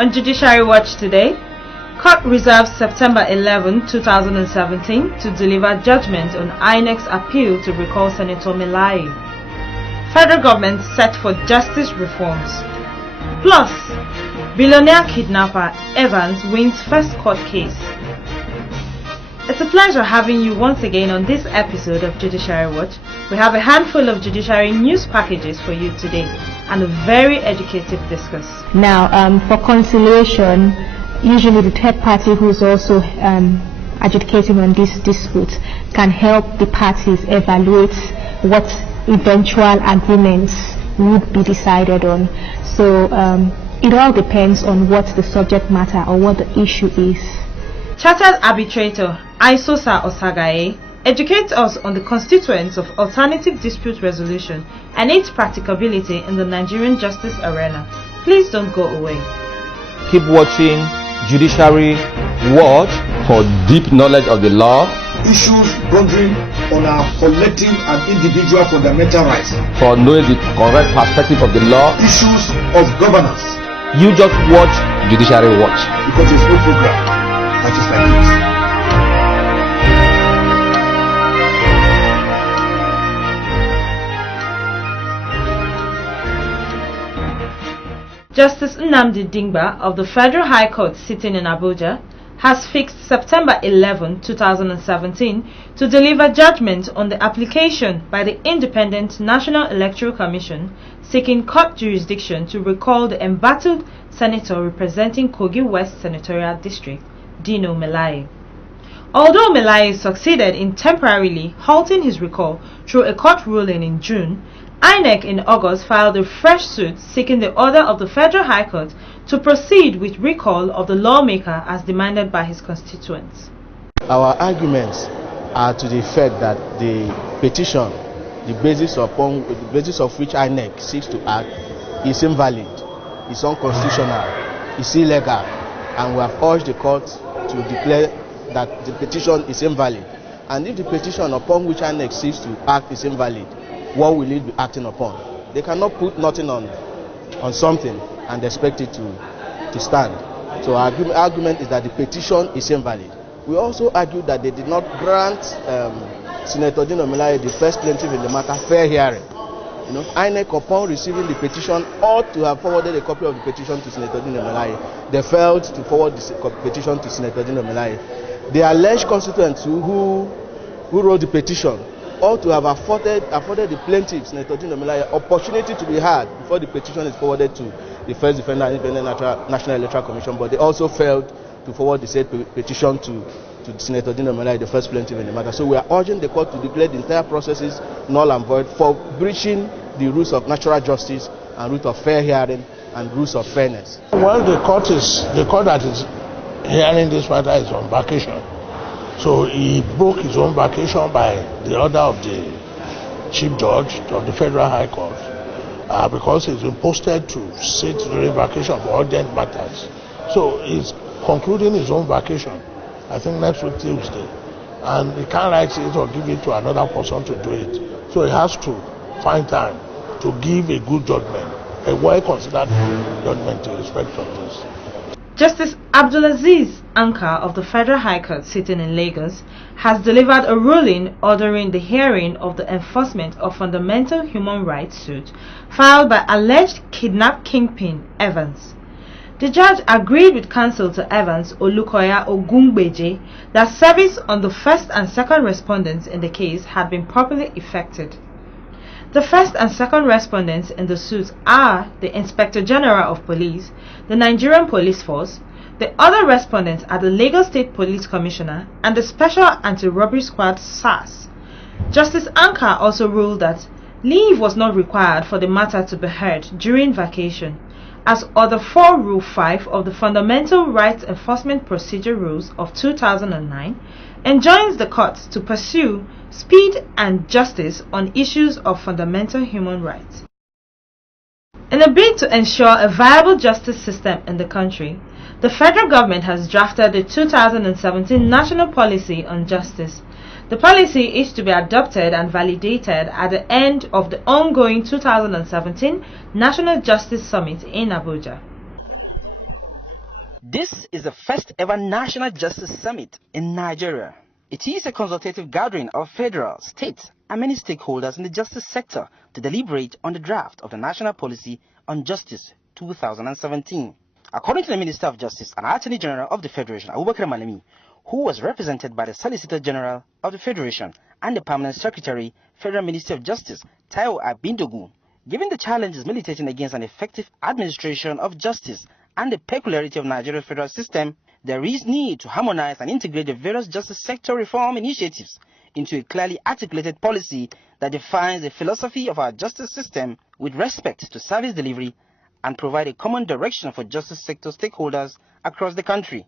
On Judiciary Watch today, Court reserves September 11, 2017 to deliver judgment on INEC's appeal to recall Senator Melaye. Federal government set for justice reforms. Plus, billionaire kidnapper Evans wins first court case. It's a pleasure having you once again on this episode of Judiciary Watch. We have a handful of judiciary news packages for you today and a very educative discourse. Now, for conciliation, usually the third party who is also adjudicating on this dispute can help the parties evaluate what eventual agreements would be decided on. So it all depends on what the subject matter or what the issue is. Chartered arbitrator AISEOSA OSAGHAE educates us on the constituents of alternative dispute resolution and its practicability in the Nigerian justice arena. Please don't go away. Keep watching Judiciary Watch for deep knowledge of the law, issues bordering on our collective and individual fundamental rights, for knowing the correct perspective of the law, issues of governance. You just watch Judiciary Watch, because there's no program that is like this. Justice Nnamdi Dingba of the Federal High Court sitting in Abuja has fixed September 11, 2017 to deliver judgment on the application by the Independent National Electoral Commission seeking court jurisdiction to recall the embattled senator representing Kogi West Senatorial District, Dino Melaye. Although Melaye succeeded in temporarily halting his recall through a court ruling in June, INEC in August filed a fresh suit seeking the order of the Federal High Court to proceed with recall of the lawmaker as demanded by his constituents. Our arguments are to the effect that the petition, the basis of which INEC seeks to act, is invalid, is unconstitutional, is illegal, and we have urged the court to declare that the petition is invalid. And if the petition upon which INEC seeks to act is invalid, what will it be acting upon? They cannot put nothing on something and expect it to stand. So our argument is that the petition is invalid. We also argue that they did not grant Senator Dino Melaye, the first plaintiff in the matter, fair hearing. INEC, upon receiving the petition, ought to have forwarded a copy of the petition to Senator Dino Melaye. They failed to forward the petition to Senator Dino Melaye. The alleged constituents who wrote the petition ought to have afforded the plaintiff, Senator Dino Melaye, opportunity to be heard before the petition is forwarded to the first defender, Independent National Electoral Commission, but they also failed to forward the said petition to Senator Dino Melaye, the first plaintiff in the matter. So we are urging the court to declare the entire processes null and void for breaching the rules of natural justice and rules of fair hearing and rules of fairness. Well, the court that is hearing this matter is on vacation. So he broke his own vacation by the order of the Chief Judge of the Federal High Court because he's been posted to sit during vacation for urgent matters. So he's concluding his own vacation, I think next week Tuesday. And he can't write it or give it to another person to do it. So he has to find time to give a good judgment, a well-considered judgment in respect of this. Justice Abdulaziz Anka of the Federal High Court sitting in Lagos has delivered a ruling ordering the hearing of the enforcement of fundamental human rights suit filed by alleged kidnap kingpin Evans. The judge agreed with counsel to Evans, Olukoya Ogungbeje, that service on the first and second respondents in the case had been properly effected. The first and second respondents in the suit are the Inspector General of Police, the Nigerian Police Force. The other respondents are the Lagos State Police Commissioner and the Special Anti-Robbery Squad (SAS). Justice Anka also ruled that leave was not required for the matter to be heard during vacation, as Order 4 Rule 5 of the Fundamental Rights Enforcement Procedure Rules of 2009 enjoins the court to pursue speed and justice on issues of fundamental human rights. In a bid to ensure a viable justice system in the country, the federal government has drafted the 2017 National Policy on Justice. The policy is to be adopted and validated at the end of the ongoing 2017 National Justice Summit in Abuja. This is the first ever National Justice Summit in Nigeria. It is a consultative gathering of federal, state, and many stakeholders in the justice sector to deliberate on the draft of the National Policy on Justice 2017. According to the Minister of Justice and Attorney General of the Federation, Abubakar Malami, who was represented by the Solicitor General of the Federation and the Permanent Secretary, Federal Ministry of Justice, Taiwo Abindogun, given the challenges militating against an effective administration of justice and the peculiarity of Nigeria's federal system, there is need to harmonize and integrate the various justice sector reform initiatives into a clearly articulated policy that defines the philosophy of our justice system with respect to service delivery and provide a common direction for justice sector stakeholders across the country.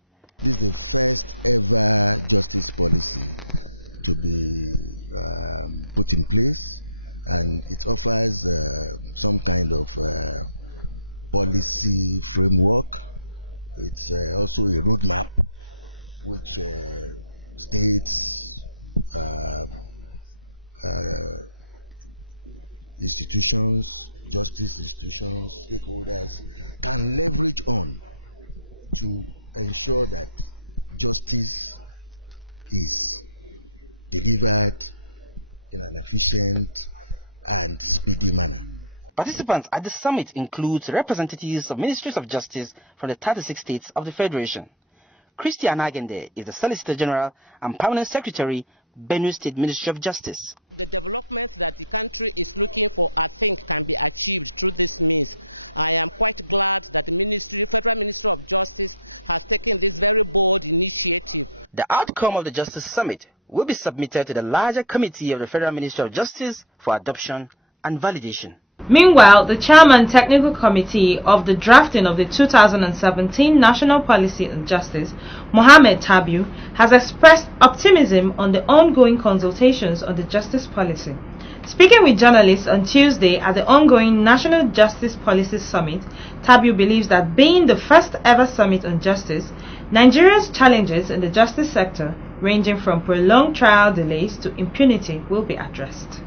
Participants at the summit include representatives of ministries of justice from the 36 states of the Federation. Christian Agende is the Solicitor General and Permanent Secretary, Benue State Ministry of Justice. The outcome of the Justice Summit will be submitted to the larger committee of the Federal Ministry of Justice for adoption and validation. Meanwhile, the Chairman Technical Committee of the drafting of the 2017 National Policy on Justice, Mohammed Tabiu, has expressed optimism on the ongoing consultations on the justice policy. Speaking with journalists on Tuesday at the ongoing National Justice Policy Summit, Tabiu believes that being the first ever summit on justice, Nigeria's challenges in the justice sector, ranging from prolonged trial delays to impunity, will be addressed.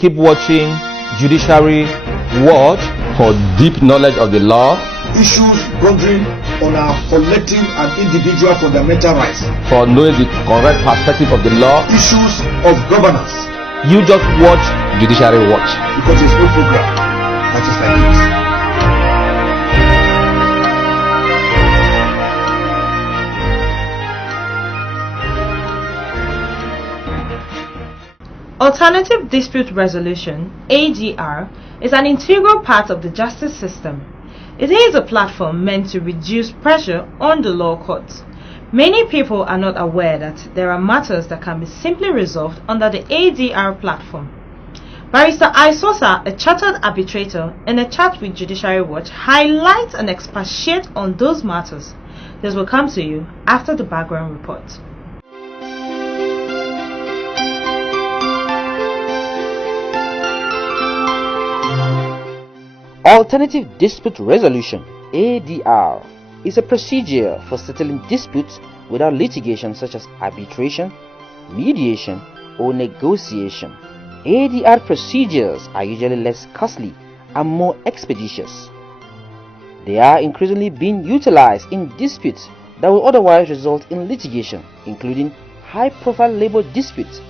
Keep watching Judiciary Watch for deep knowledge of the law, Issues bordering on our collective and individual fundamental rights. for knowing the correct perspective of the law. Issues of governance. You just watch Judiciary Watch. Because there's no program that is like this. Alternative Dispute Resolution, ADR, is an integral part of the justice system. It is a platform meant to reduce pressure on the law courts. Many people are not aware that there are matters that can be simply resolved under the ADR platform. Barrister AISEOSA, a chartered arbitrator, in a chat with Judiciary Watch, highlights and expatiates on those matters. This will come to you after the background report. Alternative Dispute Resolution, ADR, is a procedure for settling disputes without litigation such as arbitration, mediation, or negotiation. ADR procedures are usually less costly and more expeditious. They are increasingly being utilized in disputes that will otherwise result in litigation, including high-profile labor disputes,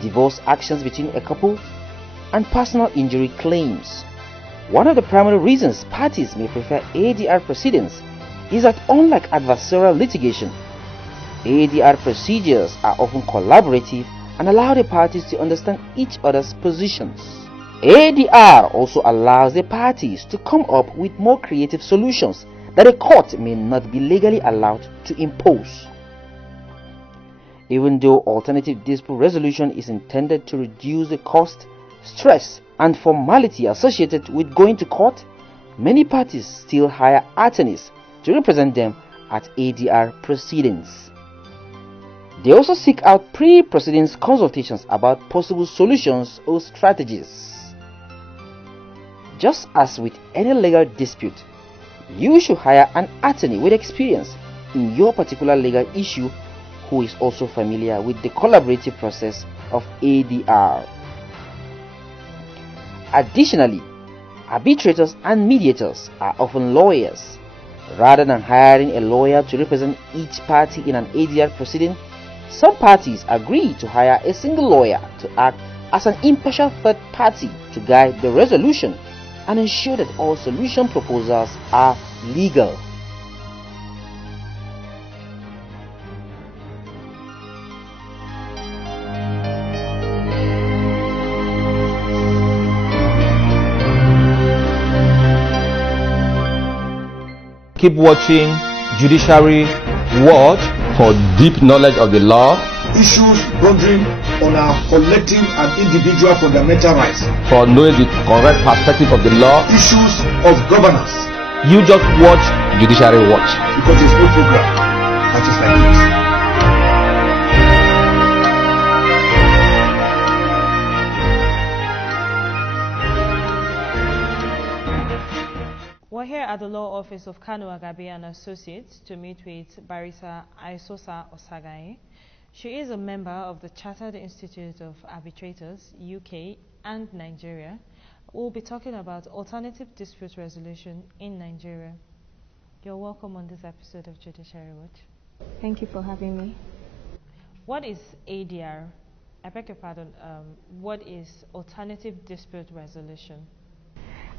divorce actions between a couple, and personal injury claims. One of the primary reasons parties may prefer ADR proceedings is that, unlike adversarial litigation, ADR procedures are often collaborative and allow the parties to understand each other's positions. ADR also allows the parties to come up with more creative solutions that a court may not be legally allowed to impose. Even though alternative dispute resolution is intended to reduce the cost, stress, and formality associated with going to court, many parties still hire attorneys to represent them at ADR proceedings. They also seek out pre-proceedings consultations about possible solutions or strategies. Just as with any legal dispute, you should hire an attorney with experience in your particular legal issue who is also familiar with the collaborative process of ADR. Additionally, arbitrators and mediators are often lawyers. Rather than hiring a lawyer to represent each party in an ADR proceeding, some parties agree to hire a single lawyer to act as an impartial third party to guide the resolution and ensure that all solution proposals are legal. Keep watching Judiciary Watch for deep knowledge of the law, issues bordering on our collective and individual fundamental rights, for knowing the correct perspective of the law. issues of governance, You just watch Judiciary Watch. because there's no program that is like this. We're here at the Law Office of Kanu Agabi and Associates to meet with Barrister AISEOSA OSAGHAE. She is a member of the Chartered Institute of Arbitrators, UK and Nigeria. We'll be talking about alternative dispute resolution in Nigeria. You're welcome on this episode of Judiciary Watch. Thank you for having me. What is ADR? I beg your pardon, what is alternative dispute resolution?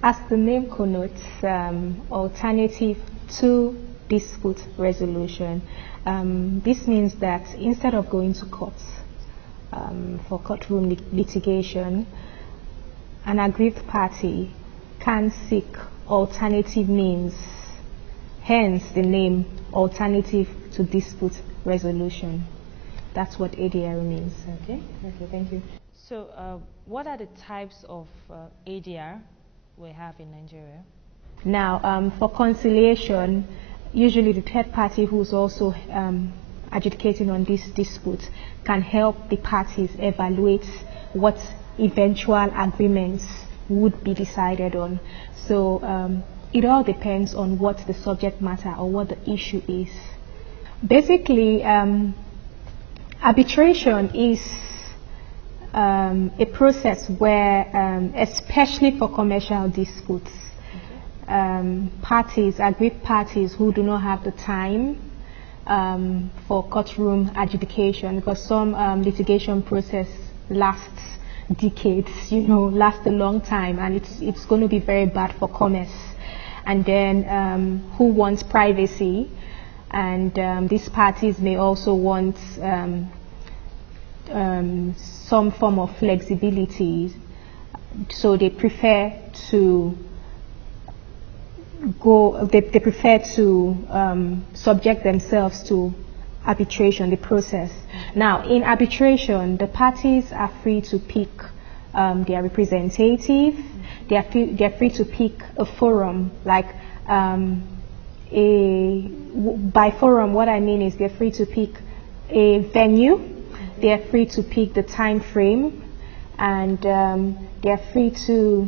As the name connotes, alternative to dispute resolution. This means that instead of going to court for courtroom litigation, an aggrieved party can seek alternative means, hence the name alternative to dispute resolution. That's what ADR means. Okay, thank you. So, what are the types of ADR we have in Nigeria? Now, for conciliation, usually the third party who's also adjudicating on this dispute can help the parties evaluate what eventual agreements would be decided on. So it all depends on what the subject matter or what the issue is. Basically, arbitration is a process where, especially for commercial disputes, aggrieved parties who do not have the time for courtroom adjudication, because some litigation process lasts decades, lasts a long time, and it's going to be very bad for commerce. And then who wants privacy, and these parties may also want some form of flexibility, so they prefer to subject themselves to arbitration, the process. Now, in arbitration, the parties are free to pick their representative. They're free to pick a forum, like by forum, what I mean is they're free to pick a venue. They're free to pick the time frame, and they're free to,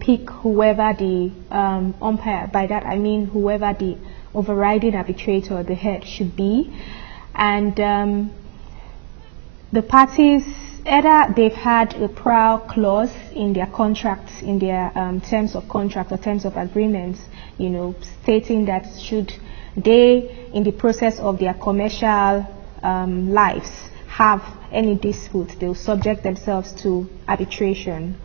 pick whoever the umpire. By that I mean whoever the overriding arbitrator, the head, should be. And the parties, either they've had a prior clause in their contracts, in their terms of contract or terms of agreements, stating that should they, in the process of their commercial lives, have any dispute, they'll subject themselves to arbitration,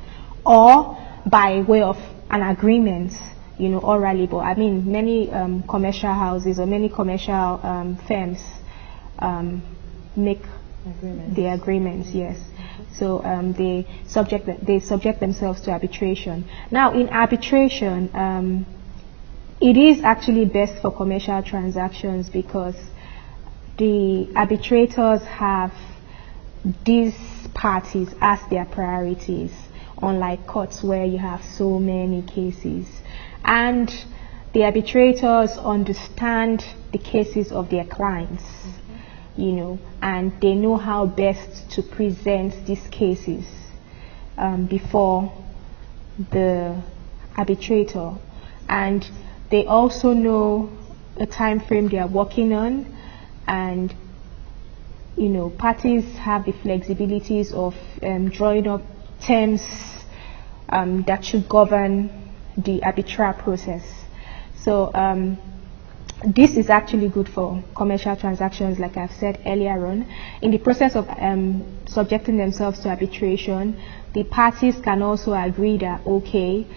or by way of an agreement, orally. But I mean, many commercial houses or many commercial firms make the agreements, yes. So they subject themselves to arbitration. Now, in arbitration, it is actually best for commercial transactions, because the arbitrators have these parties as their priorities, unlike courts where you have so many cases. And the arbitrators understand the cases of their clients, you know, and they know how best to present these cases before the arbitrator, and they also know a time frame they are working on, and you know, parties have the flexibilities of drawing up terms that should govern the arbitral process. So this is actually good for commercial transactions, like I've said earlier on. In the process of subjecting themselves to arbitration, the parties can also agree that, okay,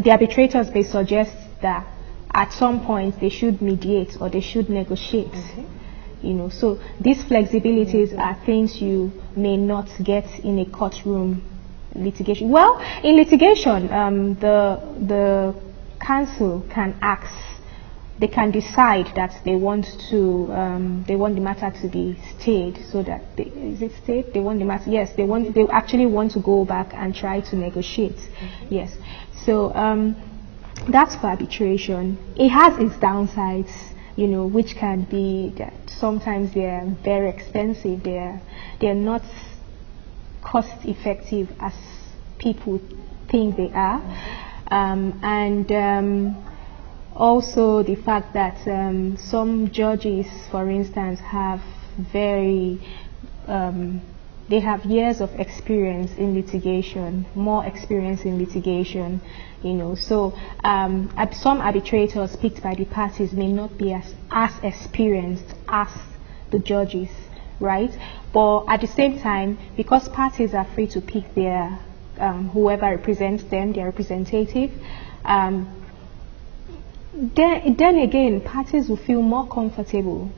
the arbitrators may suggest that at some point they should mediate or they should negotiate. You know, so these flexibilities are things you may not get in a courtroom litigation. Well, in litigation, the counsel can ask, they can decide that they want the matter to be stayed, so that is it stayed? They want the matter. Yes, they actually want to go back and try to negotiate. Yes, so that's for arbitration. It has its downsides, you know, which can be that sometimes they're very expensive. They're not cost effective as people think they are, and also the fact that some judges, for instance, have they have years of experience in litigation, more experience in litigation, you know. So some arbitrators picked by the parties may not be as experienced as the judges, right? But at the same time, because parties are free to pick their whoever represents them, their representative, then again, parties will feel more comfortable,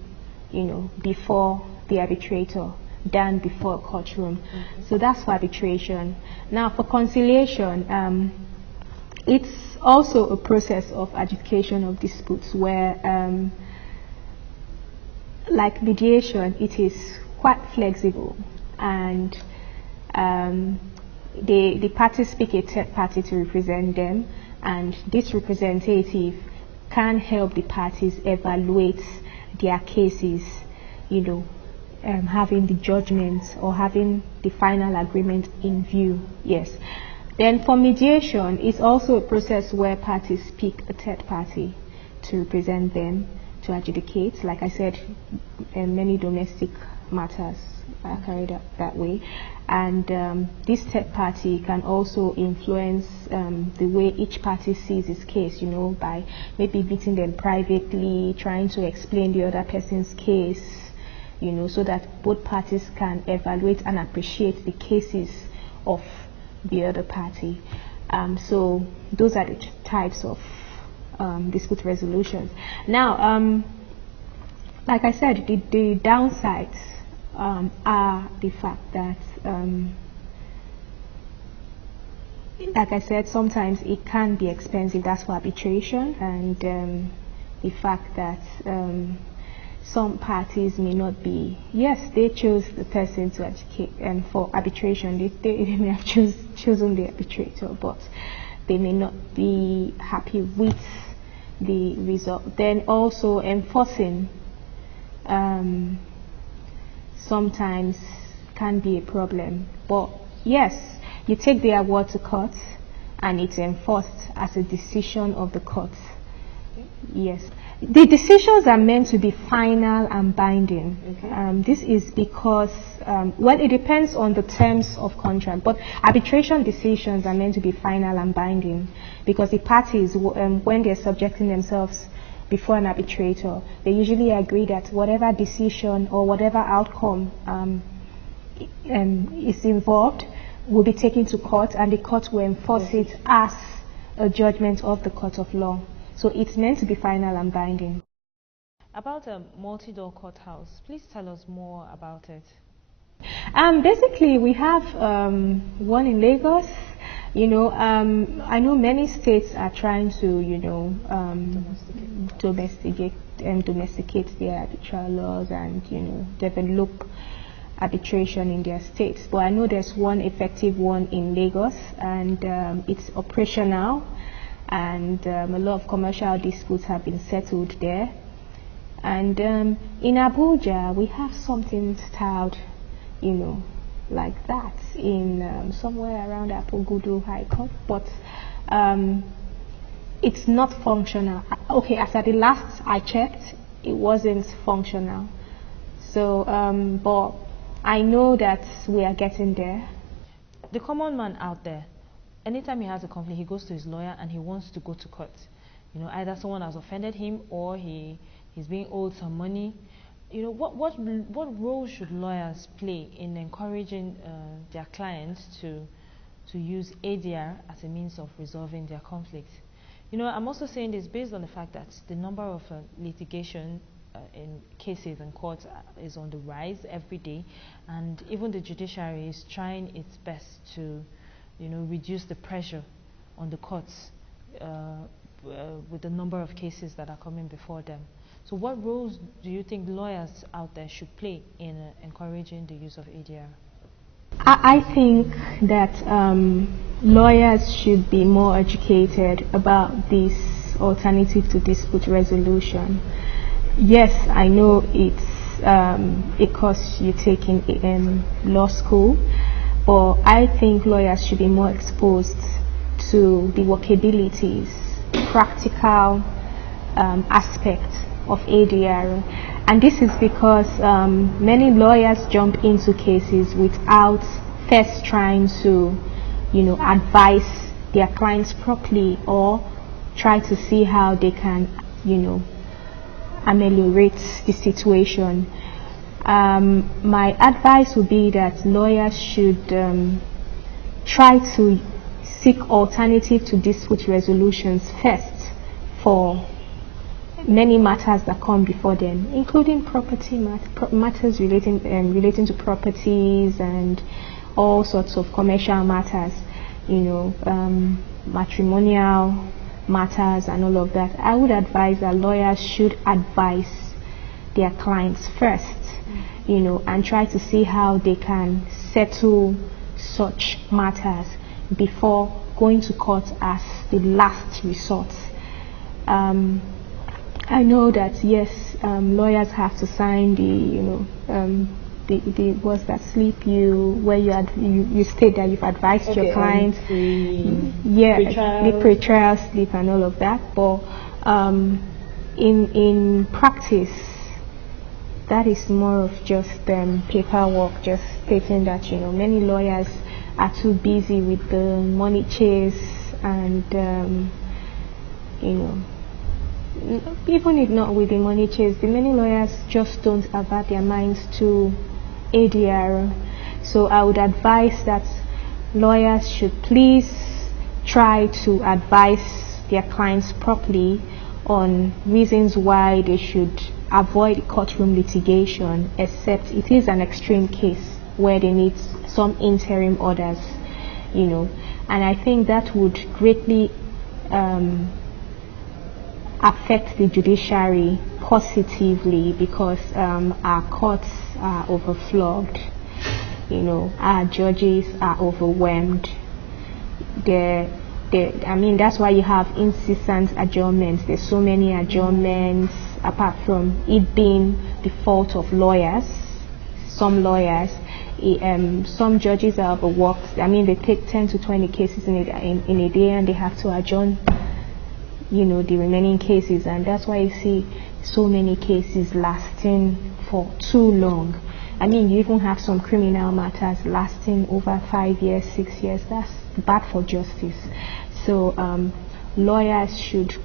you know, before the arbitrator than before a courtroom. So that's for arbitration. Now for conciliation, it's also a process of adjudication of disputes where, like mediation, it is quite flexible, and the parties pick a third party to represent them, and this representative can help the parties evaluate their cases, you know, having the judgment or having the final agreement in view. Yes. Then for mediation, it's also a process where parties pick a third party to represent them to adjudicate. Like I said, many domestic matters are carried out that way, and this third party can also influence the way each party sees its case, you know, by maybe meeting them privately, trying to explain the other person's case, you know, so that both parties can evaluate and appreciate the cases of the other party. So those are the types of dispute resolutions. Now, like I said, the downsides are the fact that, like I said, sometimes it can be expensive. That's for arbitration, and the fact that some parties may not be, yes, they chose the person to adjudicate, and for arbitration they may have chosen the arbitrator, but they may not be happy with the result. Then also enforcing sometimes can be a problem, but yes, you take the award to court and it's enforced as a decision of the court. Yes, the decisions are meant to be final and binding. Okay. This is because, well, it depends on the terms of contract, but arbitration decisions are meant to be final and binding because the parties, when they're subjecting themselves before an arbitrator, they usually agree that whatever decision or whatever outcome is involved will be taken to court, and the court will enforce it as a judgment of the court of law. So it's meant to be final and binding. About a multi-door courthouse, please tell us more about it. Basically, we have one in Lagos. You know, I know many states are trying to, you know, domesticate their arbitral laws and, you know, develop arbitration in their states. But I know there's one effective one in Lagos, and it's operational. and a lot of commercial disputes have been settled there. And in Abuja, we have something styled, like that in somewhere around Apogudu High Court, but it's not functional. Okay, as at the last I checked, it wasn't functional. So, but I know that we are getting there. The common man out there, anytime he has a conflict, he goes to his lawyer and he wants to go to court. Either someone has offended him or he's being owed some money. What role should lawyers play in encouraging their clients to use ADR as a means of resolving their conflict? I'm also saying this based on the fact that the number of litigation in cases in courts is on the rise every day, and even the judiciary is trying its best to reduce the pressure on the courts with the number of cases that are coming before them. So what roles do you think lawyers out there should play in encouraging the use of ADR? I think that lawyers should be more educated about this alternative to dispute resolution. Yes, I know it's a course you take in law school, but I think lawyers should be more exposed to the workabilities, practical aspects of ADR. And this is because many lawyers jump into cases without first trying to, advise their clients properly or try to see how they can, ameliorate the situation. My advice would be that lawyers should try to seek alternative to dispute resolutions first for many matters that come before them, including property matters relating to properties and all sorts of commercial matters, matrimonial matters and all of that. I would advise that lawyers should advise their clients first, and try to see how they can settle such matters before going to court as the last resort. I know that yes, lawyers have to sign the what's that slip where you state that you've advised your client, the pre-trial slip and all of that. But in practice, that is more of just paperwork, just stating that many lawyers are too busy with the money chase and even if not with the money chase, the many lawyers just don't avert their minds to ADR. So I would advise that lawyers should please try to advise their clients properly on reasons why they should avoid courtroom litigation, except it is an extreme case where they need some interim orders, and I think that would greatly affect the judiciary positively, because our courts are overflowed, our judges are overwhelmed. That's why you have incessant adjournments. There's so many adjournments, apart from it being the fault of lawyers. Some lawyers, some judges are overworked. They take 10 to 20 cases in a day, and they have to adjourn the remaining cases, and that's why you see so many cases lasting for too long. You even have some criminal matters lasting over 5 years, 6 years. That's bad for justice. So lawyers should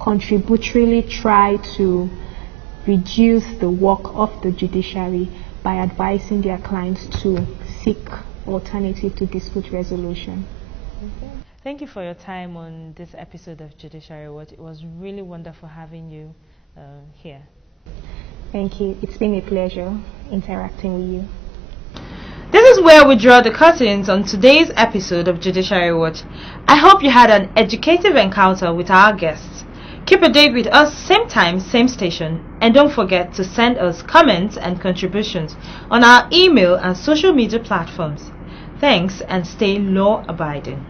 contributory try to reduce the work of the judiciary by advising their clients to seek alternative to dispute resolution. Okay. Thank you for your time on this episode of Judiciary Watch. It was really wonderful having you here. Thank you. It's been a pleasure interacting with you. This is where we draw the curtains on today's episode of Judiciary Watch. I hope you had an educative encounter with our guests. Keep a date with us, same time, same station, and don't forget to send us comments and contributions on our email and social media platforms. Thanks, and stay law-abiding.